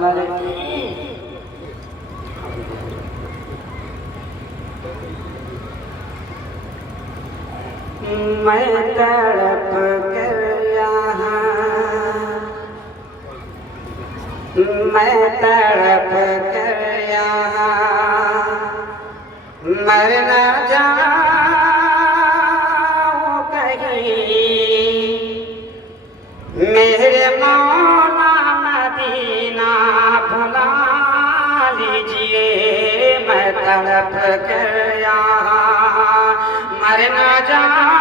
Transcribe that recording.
वाला है। मैं तड़प कर यहाँ, मैं तड़प कर यहाँ मर न जाऊं कहीं, मेरे मौला मदीना भुला लीजिए। मैं तड़प कर यहाँ मर न जाऊं